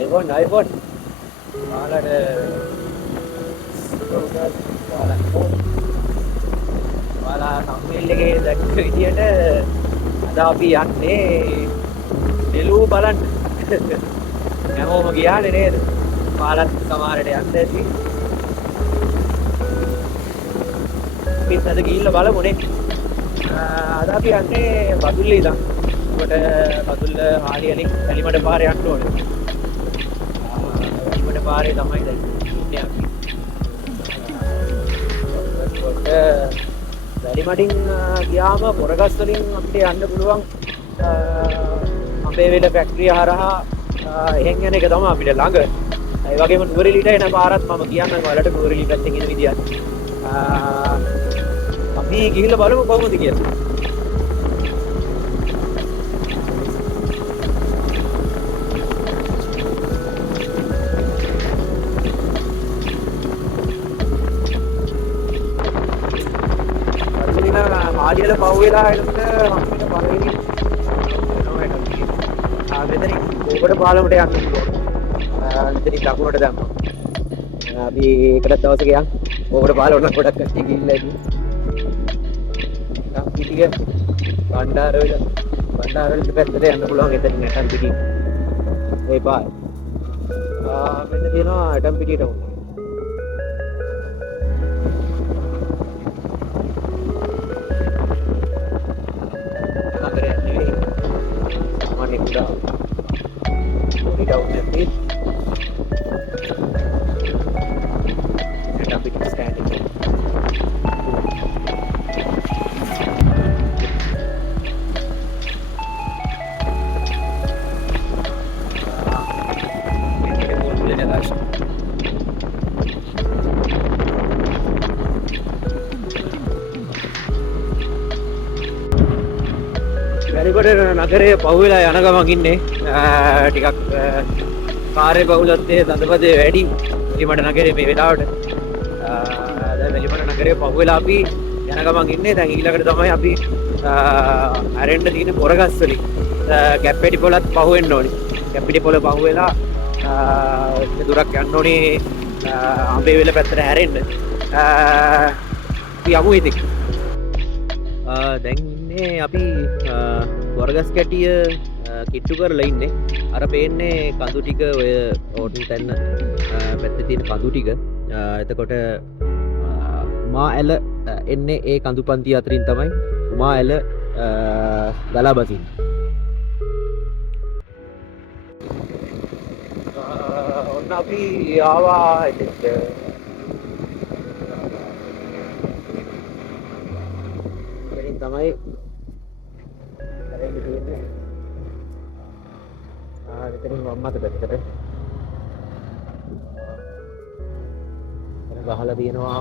iPhone ඔයාලට ඔයාලා thumbnail එකේ දැක්ක විදියට අද අපි යන්නේ නෙළුව බලන්න. හැමෝම ගියානේ නේද? ඔයාලත් සමහරට යන්න ඇති. අපිත් අද ගිහිල්ලා බලමුනේ. අද අපි යන්නේ බදුල්ලේ ඉඳන්. ඒකට බදුල්ල හාලියලින් වැලිමඩ පාරේ යන්න ඕනේ. වැලිමඩ පාරේ තමයි දැන් ඉන්නේ අපි. වැලිමඩින් ගියාම පොරගස් වලින් අපිට යන්න පුළුවන් අඹේවෙල ෆැක්ටරිය හරහා එහෙන් යන එක තමයි අපිට ළඟ. ඒ වගේම නුවරඑළියට එන පාරත් මම කියන්නම් ඔයාලට නුවරඑළිය පැත්තෙන් එන විදියක්. අපි ගිහිල්ලා බලමු කොහොමද කියලා. ආදියල පව් වෙලා එනකොට අපිට පළවෙනි මෙතන ඕකට පාලමට යන්න පුළුවන්. මෙතනින් දකුණට දැම්මා. අපි ඒකට දවසක යන් ඕකට පාලමට ගොඩක් කට්ටිය ගිහිල්ලා ඉන්නේ. පිටිය බණ්ඩාරවල පැත්තට යන්න පුළුවන්. එතන නැටම් පිටිය. ඒ පාර. මෙන්න තියෙනවා නැටම් පිටියට උනේ. Down a bit. And a bit standing. Welimada නගරයේ පහුවෙලා යන ගමන් ඉන්නේ ටිකක් කාර්ය බහුලත්වයේ තදබදේ වැඩි වැලිමඩ නගරයේ මේ වෙලාවට. දැන් වැලිමඩ නගරයේ පහුවෙලා අපි යන ගමන් ඉන්නේ. දැන් ඊළඟට තමයි අපි අරෙන්න තියෙන පොරගස් වලින් කැප්පෙටි පොලත් පහුවෙන්න ඕනේ. කැප්පෙටි පොල පහුවෙලා දුරක් යන්න ඕනේ අඹේවෙල පැත්තට හැරෙන්න. අපි යමු ඉතින්. දැන් ඉන්නේ අපි වර්ගස් කැටිය කිට්ටු කරලා ඉන්නේ. අර පේන්නේ කඳු ටික ඔය ඕටන් තැන්න පැත්තේ තියෙන කඳු ටික. එතකොට මා ඇල එන්නේ ඒ කඳු පන්ති අතරින් තමයි මා ඇල ගලා බසින්නේ. ඔන්න අපි ආවා එතෙන්ට. එතනින් තමයි කරන්නේ තියෙන්නේ. එතනින් වම් අත පැත්තට. එතන ගහලා තියෙනවා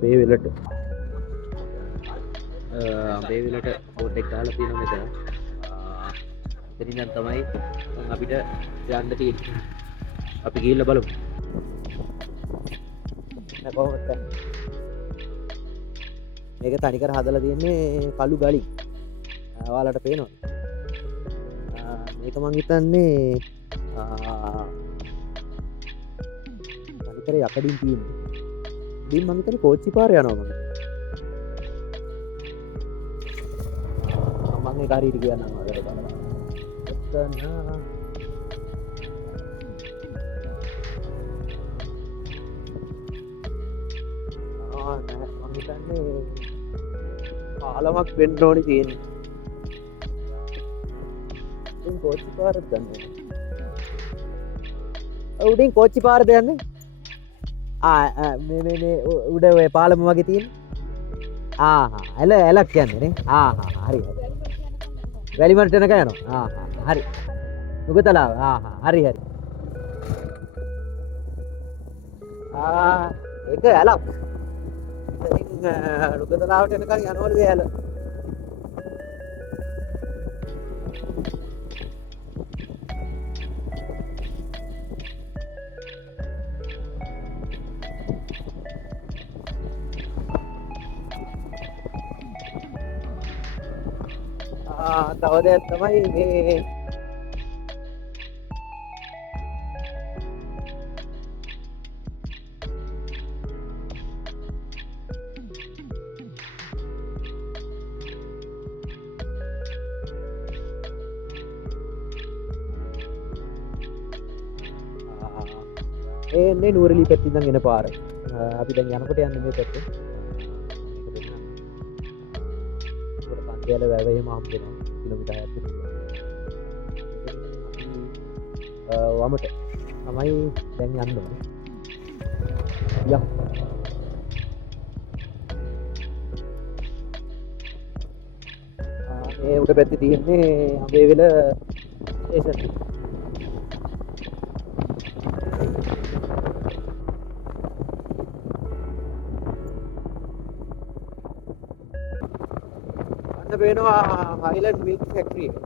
බේවිලට. බේවිලට බෝඩ් එක ගහලා තියෙනවා මෙතන. එතනින් නම් තමයි අපිට යන්න තියෙන්නේ. අපි ගිහිල්ලා බලමු. කොහොමද? මේක තනිකර හදලා තියෙන්නේ කළු ගලින්. ඔයාලට පේනවා. මේක මං හිතන්නේ තනිකර යකඩින් තියෙන්නේ. ඉතින් මං හිතන්නේ කෝච්චි පාර යනවා මම. මම ඒක හරියට කියන්නම් ඔයාලට බලන්න. එතන මං හිතන්නේ පාලමක් වෙන්න ඕනේ තියෙන්නේ. ඉතින් කෝච්චි පාරද ගන්න. උඩින් කෝච්චි පාරද යන්නේ? මේ උඩ ඔය පාලම වගේ තියෙන. ඇලක් යන්නේ නේ. හරි. වැලිමඩට යනක යනවා. හරි. නුගතලාව. හරි. ඒක ඇලක්. ඉතින් නුගතලාවට යනකන් යනවලු ඇල. තව දෙයක් තමයි මේ එන්නේ නුවරඑළිය පැත්තෙන් ඉඳන් එන පාර. අපි දැන් යනකොට යන්නේ මේ පැත්තේ. මේක පන්තියල වැව එහෙම හම්බ වෙනවා. කිලෝමීටර් 6ක් විතර. වමට තමයි දැන් යන්න ඕනේ. යා. මේ උඩ පැත්තේ තියෙන්නේ අඹේවිල ස්ටේෂන් එක. අන්න පේනවා හයිලන්ඩ් මිල්ක් ෆැක්ටරි එක.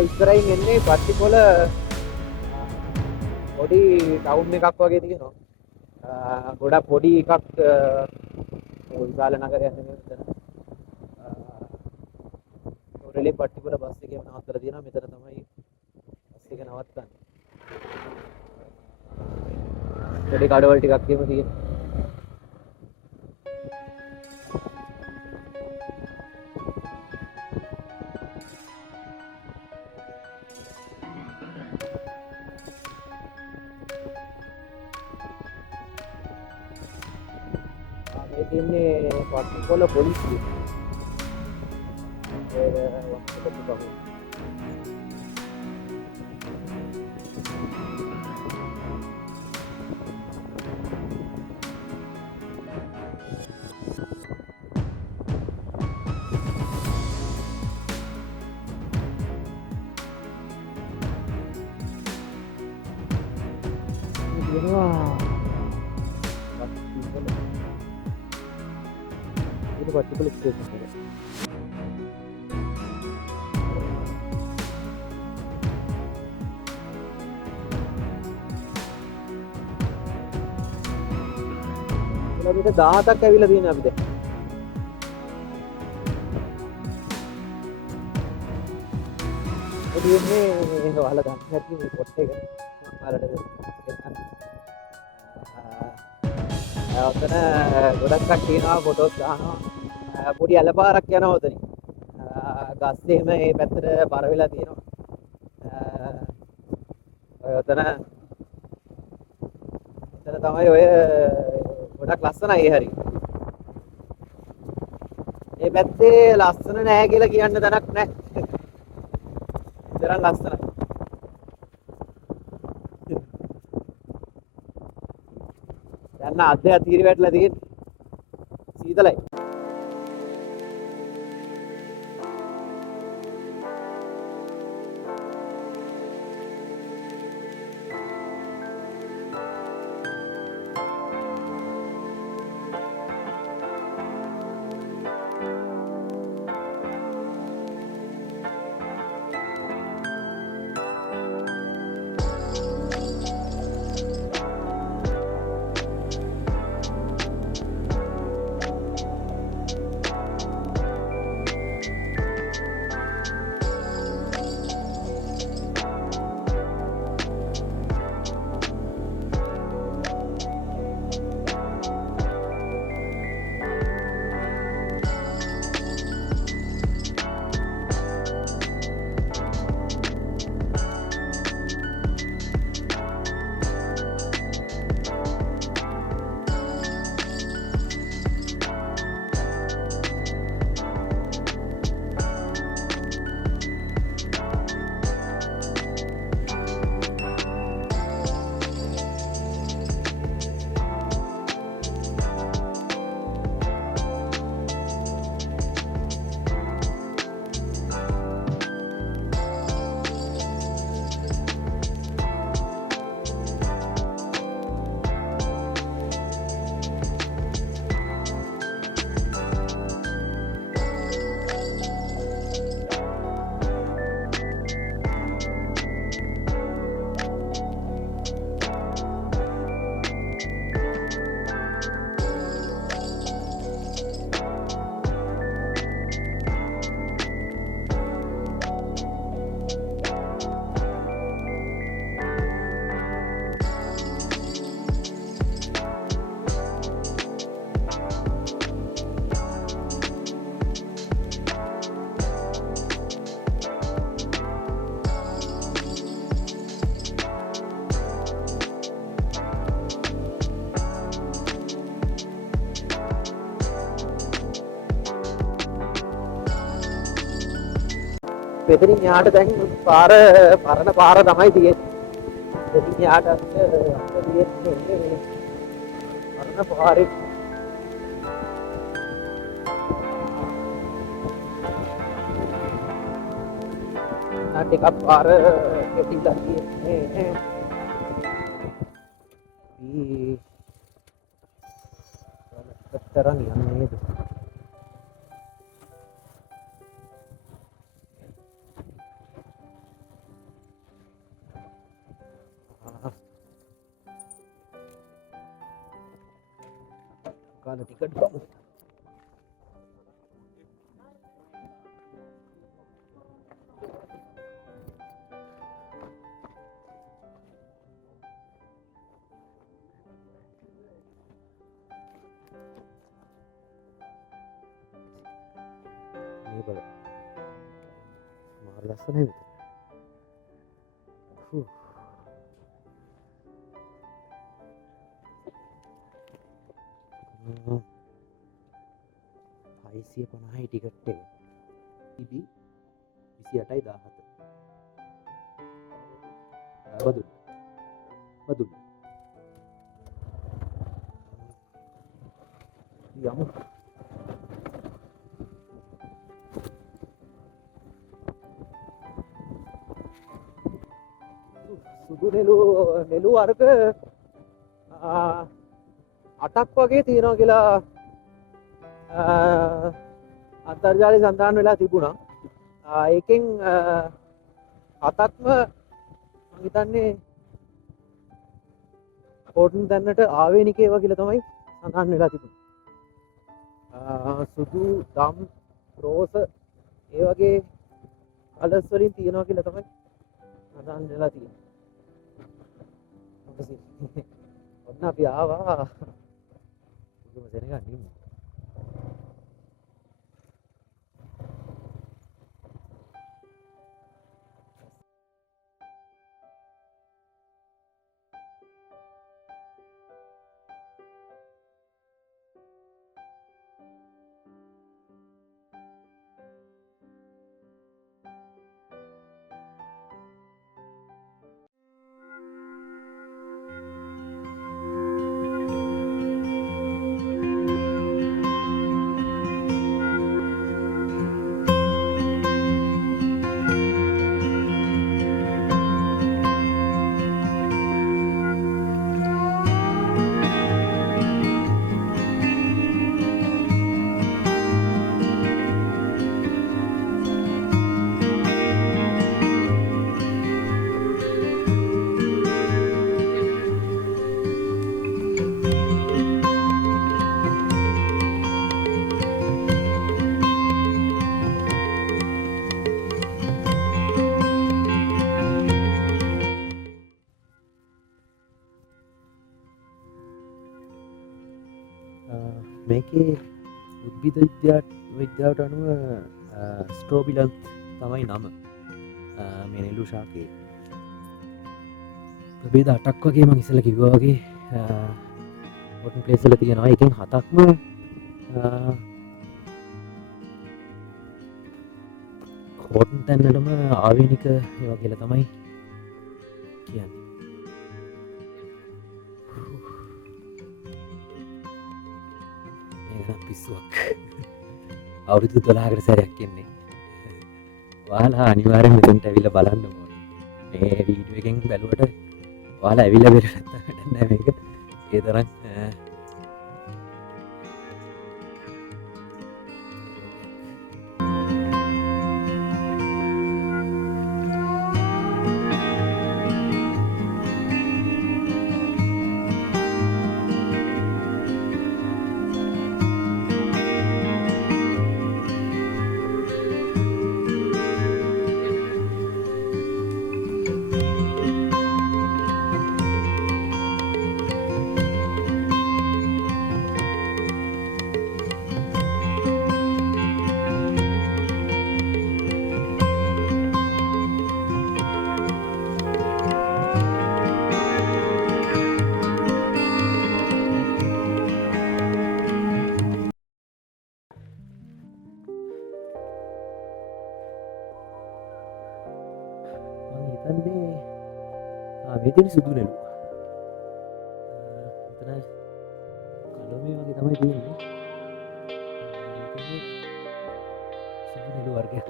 ඉස්සරහින් එන්නේ පට්ටිපොළ පොඩි ටවුන් එකක් වගේ තියෙනවා. ගොඩක් පොඩි එකක් විශාල නගරයක් නෙමෙයි මෙතන. නුවරඑළිය පට්ටිපොළ බස් එකේම නවත්තලා තියෙනවා. මෙතන තමයි බස් එක නවත්තන්නේ. පොඩි කඩවල ටිකක් එහෙම තියෙනවා. ini Pol polisi. Waktu itu tahu. Ini partikel station. Kilometre 10 ඇවිල්ලා තියෙනවා අපි දැන්. ඒ කියන්නේ වහලා ගන්න හැටි මේ පොට් එක මාරට දෙන්න. ඔතන ගොඩක් කට්ටිය එනවා ෆොටෝස් ගන්නවා. පොඩි ඇලපාරක් යනවා ඔතනින්. ගස් එහෙම මේ පැත්තට බර වෙලා තියෙනවා. ඔය ඔතන තමයි ඔය ගොඩක් ලස්සනයි ඒ හරිය. මේ පැත්තේ ලස්සන නැහැ කියලා කියන්න තැනක් නැහැ. ඉතරම් ලස්සනයි. දැන් අධ්‍යය තීරි වැටලා තියෙන්නේ. සීතලයි. මෙතනින් යාට දැන් පාර පරණ පාර තමයි තියෙන්නේ. මෙතනින් යාට තියෙන්නේ පරණ පාරේ. ටිකක් පාර කෙටිලා තියෙන්නේ. තරන් යන්නේ නේද? කාල ටිකට් ගමු. මේ බල මාර ලස්සනයි මෙතන. හු 550යි ටිකට් එක. ඉබි 28.17. බදුල්ල යමු. සුදු නෙළු වර්ග 8ක් වගේ තියෙනවා කියලා අන්තර්ජාලය සඳහන් වෙලා තිබුණා. ඒකෙන් 7ක්ම මම හිතන්නේ පොටන් තැන්නට ආවේනික ඒවා කියලා තමයි සඳහන් වෙලා තිබුණා. සුදු දම් රෝස ඒ වගේ කලර්ස් වලින් තියෙනවා කියලා තමයි සඳහන් වෙලා තියෙන්නේ. ඔන්න අපි ආවා පුදුම සෙනගක් ඉන්නේ. මේකේ උද්භිද විද්‍යාවට අනුව ස්ට්‍රෝබිලන්ත් තමයි නම. මේ නෙළු ශාකයේ ප්‍රභේද 8ක් වගේ මම ඉස්සෙල්ලා කිව්වා වගේ බොටන් ප්ලේස් වල තියෙනවා. ඒකෙන් 7ක්ම කෝටන් තැන්නටම ආවේනික ඒවා කියලා තමයි කියන්නේ. පිස්සුවක් අවුරුදු 12කට සැරයක් එන්නේ. ඔයාලා අනිවාර්යෙන් මෙතනට ඇවිල්ලා බලන්න ඕනේ. මේ වීඩියෝ එකෙන් බැලුවට ඔයාලා ඇවිල්ලා බලන්න නැත්නම් නෑ මේක. ඒ තරම් හිතන්නේ මේ තියෙන සුදු නෙළු. මෙතන කලොමේ වගේ තමයි තියෙන්නේ. සුදු නෙළු වර්ගයක්.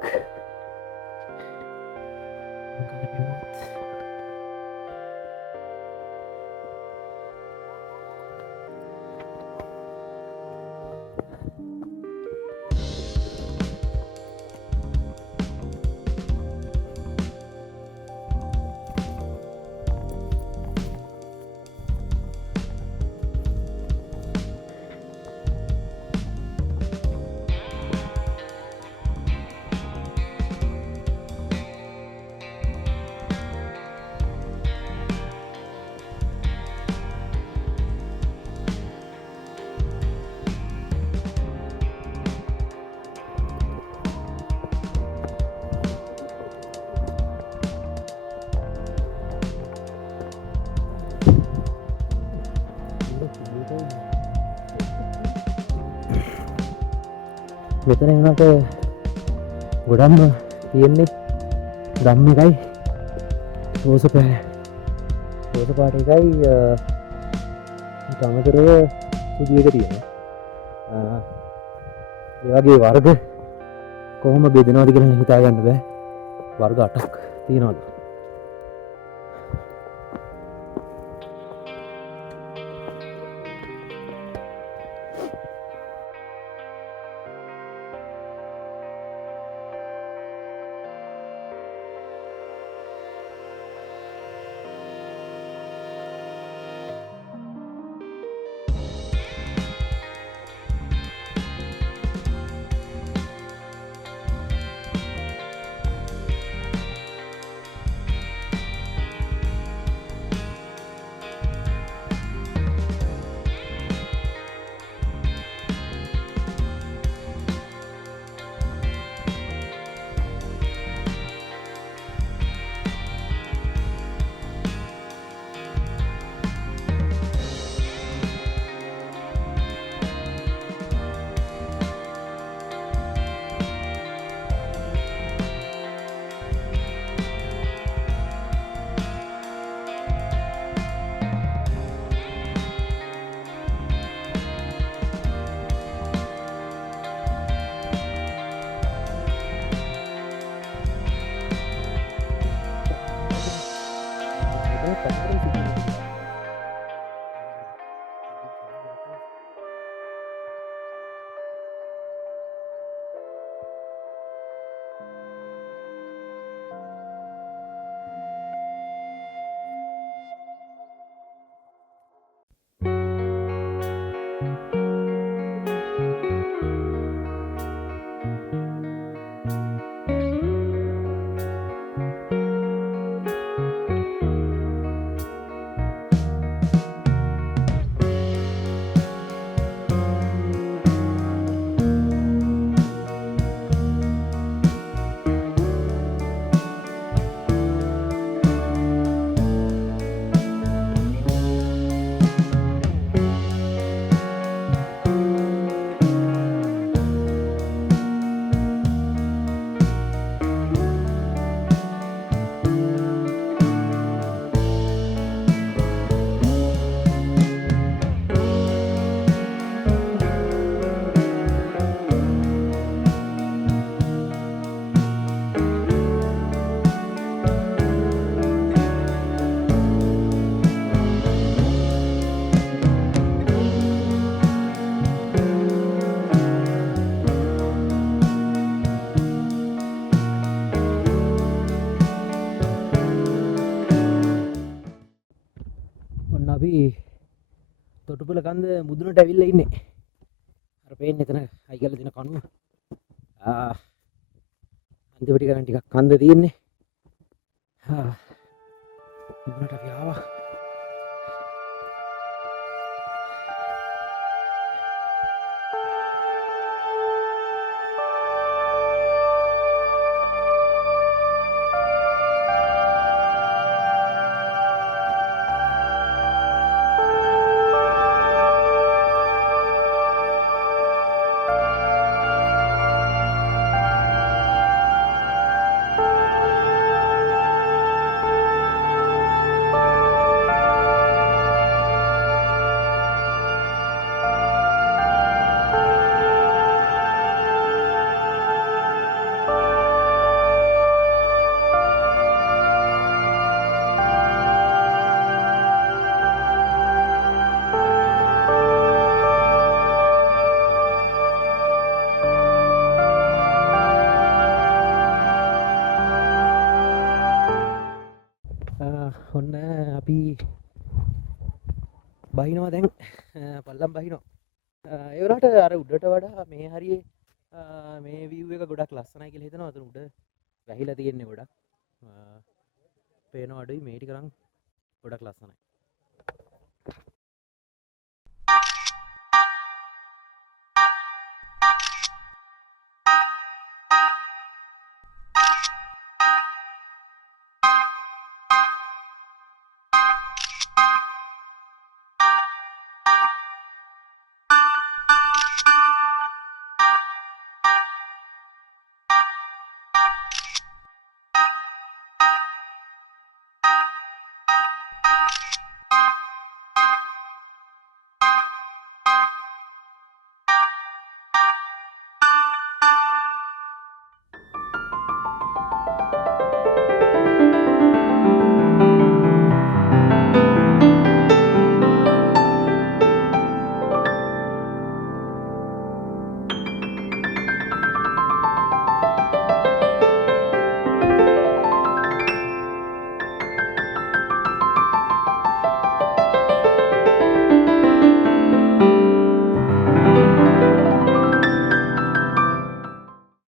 මෙතන එනකොට ගොඩක්ම තියෙන්නේ ධම්ම එකයි රෝස පාට එකයි තමතරව සුදු එක තියෙනවා. ඒ වගේ වර්ග කොහොම බෙදනවද කියලා හිතා ගන්න බෑ. වර්ග 8ක් තියෙනවලු. අපි තොටුපළ කන්ද මුදුනට ඇවිල්ලා ඉන්නේ. අර පේන්නේ එතන අයි කියලා දෙන කණුව. අන්තිමට ගන්න ටිකක් කන්ද තියෙන්නේ. මුදුනට අපි ආවා. බහිනවා දැන් පල්ලම් බහිනවා. ඒ වුණාට අර උඩට වඩා මේ හරියේ මේ view එක ගොඩක් ලස්සනයි කියලා හිතනවා. අතන උඩ වැහිලා තියෙන්නේ ගොඩක්. පේනවා අඩුයි මේ ටික නම් ගොඩක් ලස්සනයි.